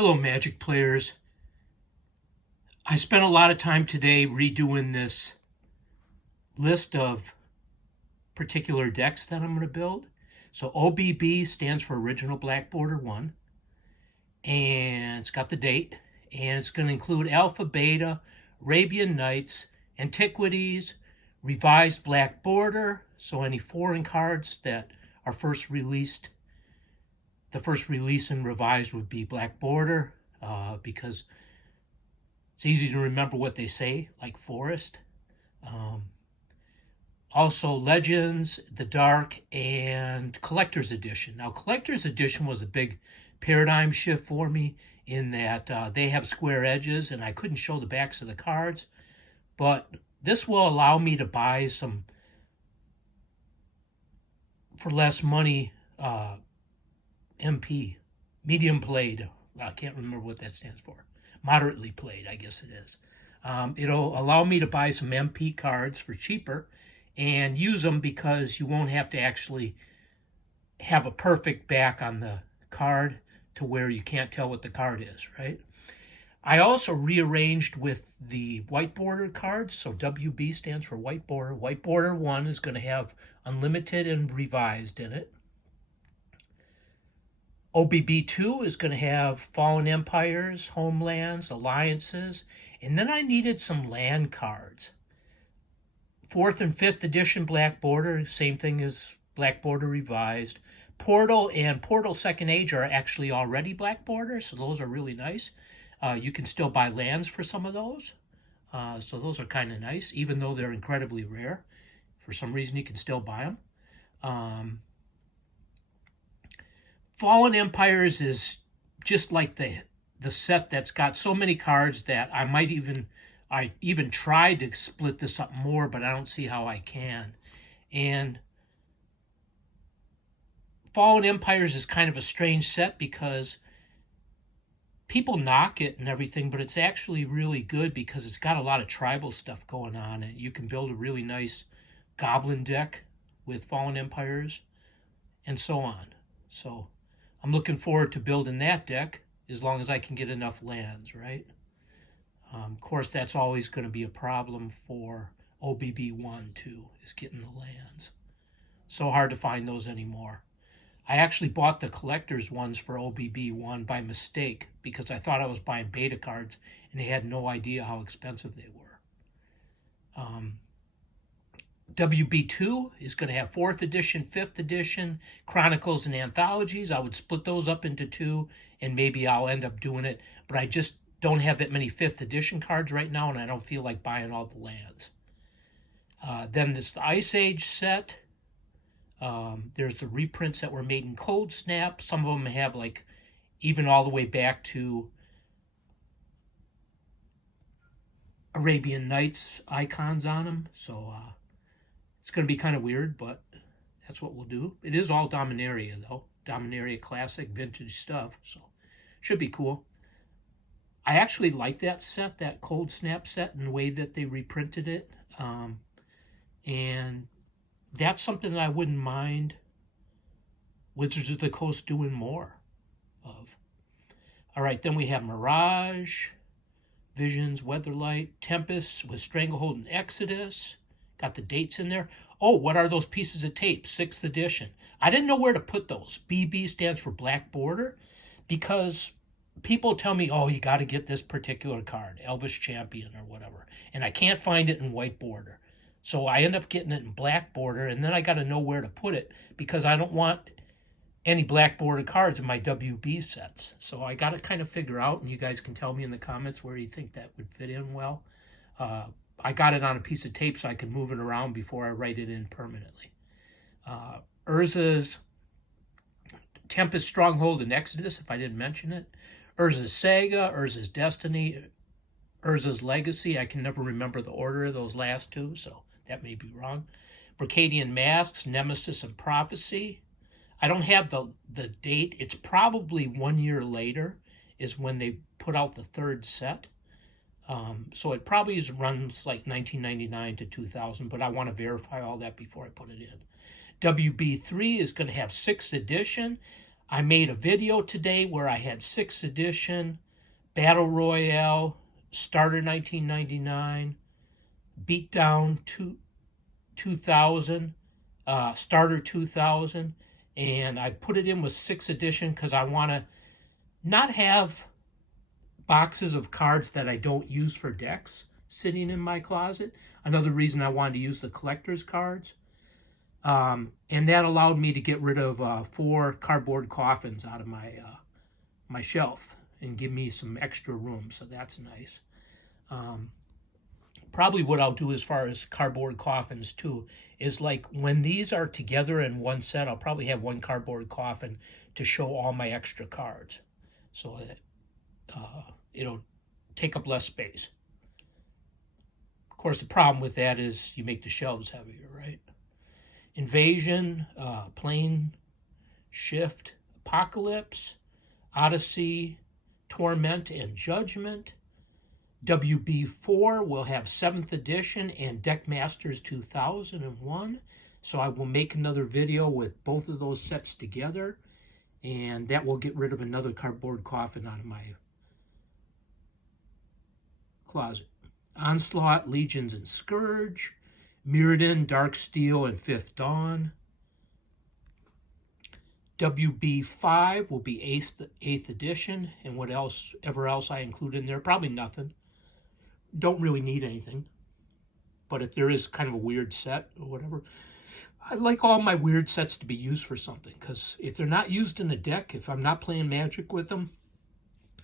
Hello, Magic players. I spent a lot of time today redoing this list of particular decks that I'm going to build. So OBB stands for Original Black Border 1, and it's got the date, and it's going to include Alpha, Beta, Arabian Nights, Antiquities, Revised Black Border, so any foreign cards that are first released. The first release in Revised would be Black Border, because it's easy to remember what they say, like Forest. Also Legends, The Dark, and Collector's Edition. Now, Collector's Edition was a big paradigm shift for me in that they have square edges, and I couldn't show the backs of the cards. But this will allow me to buy some, for less money, MP, medium played. I can't remember what that stands for. Moderately played, I guess it is. It'll allow me to buy some MP cards for cheaper and use them because you won't have to actually have a perfect back on the card to where you can't tell what the card is, right? I also rearranged with the white border cards. So WB stands for white border. White border 1 is going to have unlimited and revised in it. OBB2 is going to have Fallen Empires, Homelands, Alliances, and then I needed some land cards. 4th and 5th edition Black Border, same thing as Black Border Revised. Portal and Portal Second Age are actually already Black Border, so those are really nice. You can still buy lands for some of those, so those are kind of nice, even though they're incredibly rare. For some reason, you can still buy them. Fallen Empires is just like the set that's got so many cards that I even tried to split this up more, but I don't see how I can. And Fallen Empires is kind of a strange set because people knock it and everything, but it's actually really good because it's got a lot of tribal stuff going on, and you can build a really nice goblin deck with Fallen Empires and so on. So I'm looking forward to building that deck as long as I can get enough lands, right? Of course, that's always going to be a problem for OBB1 too, is getting the lands. So hard to find those anymore. I actually bought the collector's ones for OBB1 by mistake because I thought I was buying beta cards and they had no idea how expensive they were. WB2 is going to have 4th edition, 5th edition, Chronicles, and Anthologies. I would split those up into 2, and maybe I'll end up doing it. But I just don't have that many 5th edition cards right now, and I don't feel like buying all the lands. Then this the Ice Age set. There's the reprints that were made in Cold Snap. Some of them have like even all the way back to Arabian Nights icons on them. So it's going to be kind of weird, but that's what we'll do. It is all Dominaria, though. Dominaria classic, vintage stuff, so should be cool. I actually like that set, that Cold Snap set, and the way that they reprinted it. And that's something that I wouldn't mind Wizards of the Coast doing more of. All right, then we have Mirage, Visions, Weatherlight, Tempest with Stranglehold and Exodus. Got the dates in there. Oh, what are those pieces of tape? 6th edition. I didn't know where to put those. BB stands for Black Border because people tell me, oh, you got to get this particular card, Elvish Champion or whatever. And I can't find it in white border. So I end up getting it in black border, and then I got to know where to put it because I don't want any black border cards in my WB sets. So I got to kind of figure out, and you guys can tell me in the comments where you think that would fit in well. I got it on a piece of tape so I can move it around before I write it in permanently. Urza's Tempest, Stronghold, and Exodus, if I didn't mention it. Urza's Saga, Urza's Destiny, Urza's Legacy. I can never remember the order of those last two, so that may be wrong. Bracadian Masks, Nemesis, and Prophecy. I don't have the date. It's probably 1 year later is when they put out the third set. So it probably runs like 1999 to 2000, but I want to verify all that before I put it in. WB3 is going to have 6th edition. I made a video today where I had 6th edition, Battle Royale, Starter 1999, Beatdown 2000, Starter 2000, and I put it in with 6th edition because I want to not have boxes of cards that I don't use for decks sitting in my closet. Another reason I wanted to use the collector's cards. And that allowed me to get rid of 4 cardboard coffins out of my shelf and give me some extra room, so that's nice. Probably what I'll do as far as cardboard coffins too is, like, when these are together in one set, I'll probably have one cardboard coffin to show all my extra cards, so that it'll take up less space. Of course, the problem with that is you make the shelves heavier, right? Invasion, Plane Shift, Apocalypse, Odyssey, Torment, and Judgment. WB4 will have 7th edition and Deckmasters 2001. So I will make another video with both of those sets together, and that will get rid of another cardboard coffin out of my closet. Onslaught, Legions, and Scourge. Mirrodin, Dark Steel, and 5th Dawn. WB5 will be 8th edition, and whatever else I include in there, probably nothing. Don't really need anything. But if there is kind of a weird set or whatever, I like all my weird sets to be used for something, because if they're not used in a deck, if I'm not playing Magic with them,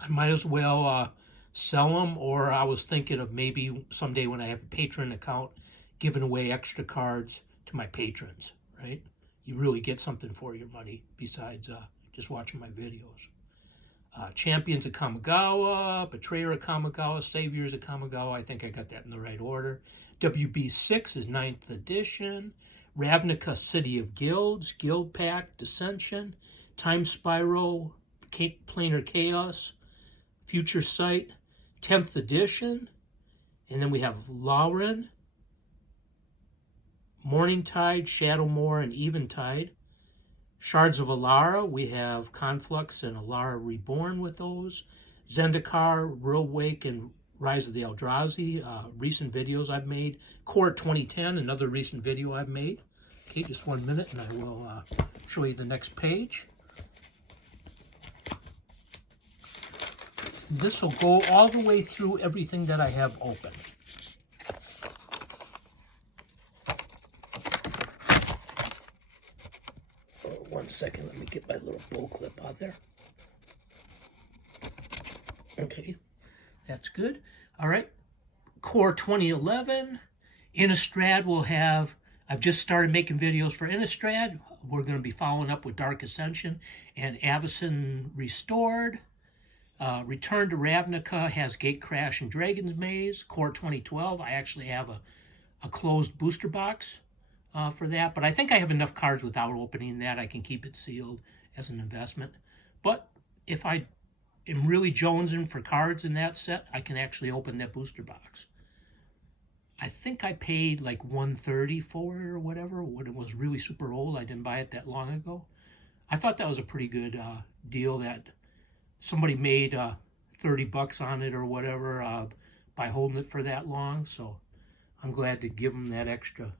I might as well sell them. Or I was thinking of maybe someday when I have a Patreon account, giving away extra cards to my patrons, right? You really get something for your money besides just watching my videos. Champions of Kamigawa, Betrayer of Kamigawa, Saviors of Kamigawa. I think I got that in the right order. WB6 is 9th edition. Ravnica, City of Guilds, Guild Pack, Dissension, Time Spiral, Planar Chaos, Future Sight, 10th edition. And then we have Lauren, Morningtide, Shadowmoor, and Eventide. Shards of Alara, we have Conflux and Alara Reborn with those. Zendikar, World Wake, and Rise of the Eldrazi, recent videos I've made. Core 2010, another recent video I've made. Okay, just 1 minute and I will show you the next page. This will go all the way through everything that I have open. Oh, 1 second, let me get my little bow clip out there. Okay, that's good. All right, Core 2011. Innistrad will have, I've just started making videos for Innistrad. We're going to be following up with Dark Ascension and Avacyn Restored. Return to Ravnica has Gatecrash and Dragon's Maze. Core 2012, I actually have a closed booster box for that, but I think I have enough cards without opening that. I can keep it sealed as an investment. But if I am really jonesing for cards in that set, I can actually open that booster box. I think I paid like $130 for it or whatever when it was really super old. I didn't buy it that long ago. I thought that was a pretty good deal that somebody made $30 on it or whatever by holding it for that long. So I'm glad to give them that extra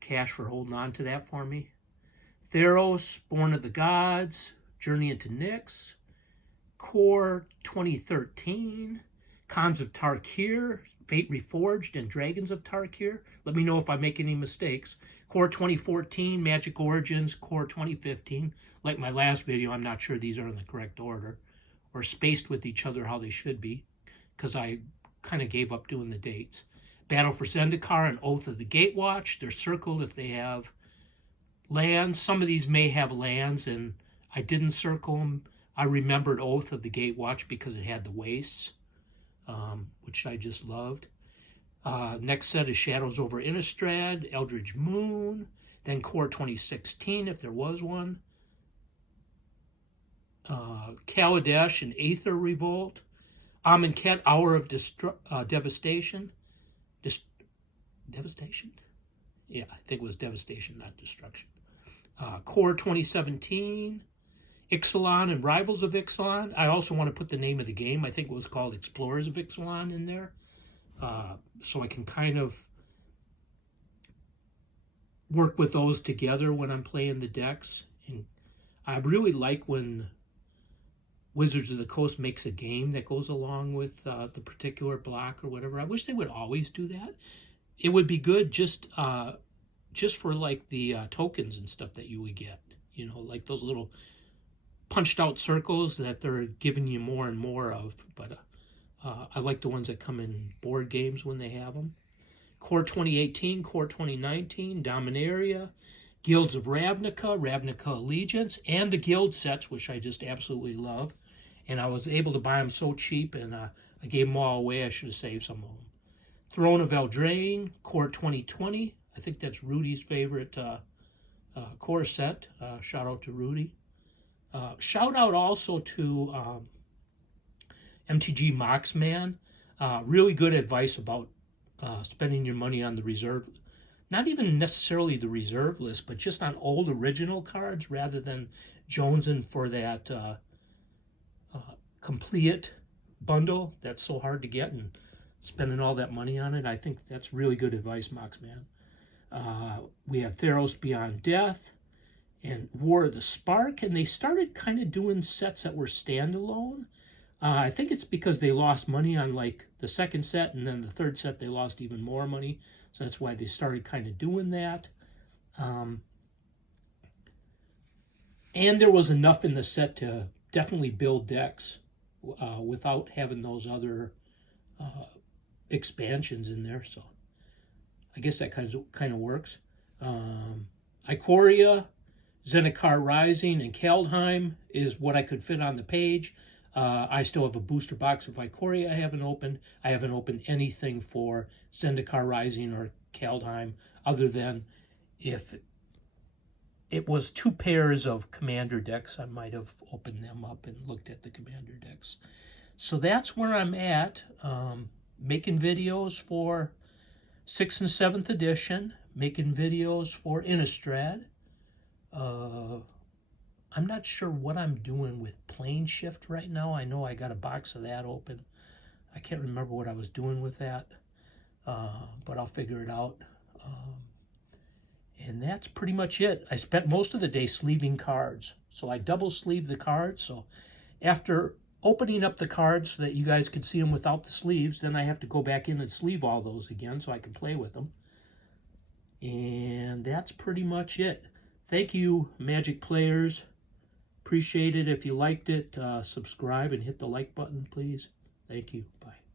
cash for holding on to that for me. Theros, Born of the Gods, Journey into Nyx, Core 2013, Khans of Tarkir, Fate Reforged, and Dragons of Tarkir. Let me know if I make any mistakes. Core 2014, Magic Origins, Core 2015. Like my last video, I'm not sure these are in the correct order or spaced with each other how they should be, because I kind of gave up doing the dates. Battle for Zendikar and Oath of the Gatewatch. They're circled if they have lands. Some of these may have lands, and I didn't circle them. I remembered Oath of the Gatewatch because it had the wastes, which I just loved. Next set is Shadows over Innistrad, Eldritch Moon, then Core 2016, if there was one. Kaladesh and Aether Revolt. Amonkhet, Hour of Devastation. Devastation? Yeah, I think it was Devastation, not Destruction. Core 2017. Ixalan and Rivals of Ixalan. I also want to put the name of the game. I think it was called Explorers of Ixalan in there. So I can kind of work with those together when I'm playing the decks. And I really like when Wizards of the Coast makes a game that goes along with the particular block or whatever. I wish they would always do that. It would be good just for like the tokens and stuff that you would get. You know, like those little punched out circles that they're giving you more and more of. But I like the ones that come in board games when they have them. Core 2018, Core 2019, Dominaria, Guilds of Ravnica, Ravnica Allegiance, and the Guild sets, which I just absolutely love. And I was able to buy them so cheap, and I gave them all away. I should have saved some of them. Throne of Eldraine, Core 2020. I think that's Rudy's favorite core set. Shout out to Rudy. Shout out also to MtG Moxman. Really good advice about spending your money on the reserve, not even necessarily the reserve list, but just on old original cards rather than jonesing for that complete bundle that's so hard to get and spending all that money on it. I think that's really good advice, Moxman. We have Theros Beyond Death and War of the Spark, and they started kind of doing sets that were standalone. I think it's because they lost money on like the second set, and then the third set they lost even more money. So that's why they started kind of doing that. And there was enough in the set to definitely build decks without having those other expansions in there. So I guess that kind of works. Ikoria, Zendikar Rising, and Kaldheim is what I could fit on the page. I still have a booster box of Ikoria I haven't opened. I haven't opened anything for Zendikar Rising or Kaldheim, other than if it was 2 pairs of commander decks, I might have opened them up and looked at the commander decks. So that's where I'm at, making videos for 6th and 7th edition, making videos for Innistrad. I'm not sure what I'm doing with Plane Shift right now. I know I got a box of that open. I can't remember what I was doing with that, but I'll figure it out. And that's pretty much it. I spent most of the day sleeving cards. So I double sleeve the cards. So after opening up the cards so that you guys could see them without the sleeves, then I have to go back in and sleeve all those again so I can play with them. And that's pretty much it. Thank you, Magic players. Appreciate it. If you liked it, subscribe and hit the like button, please. Thank you. Bye.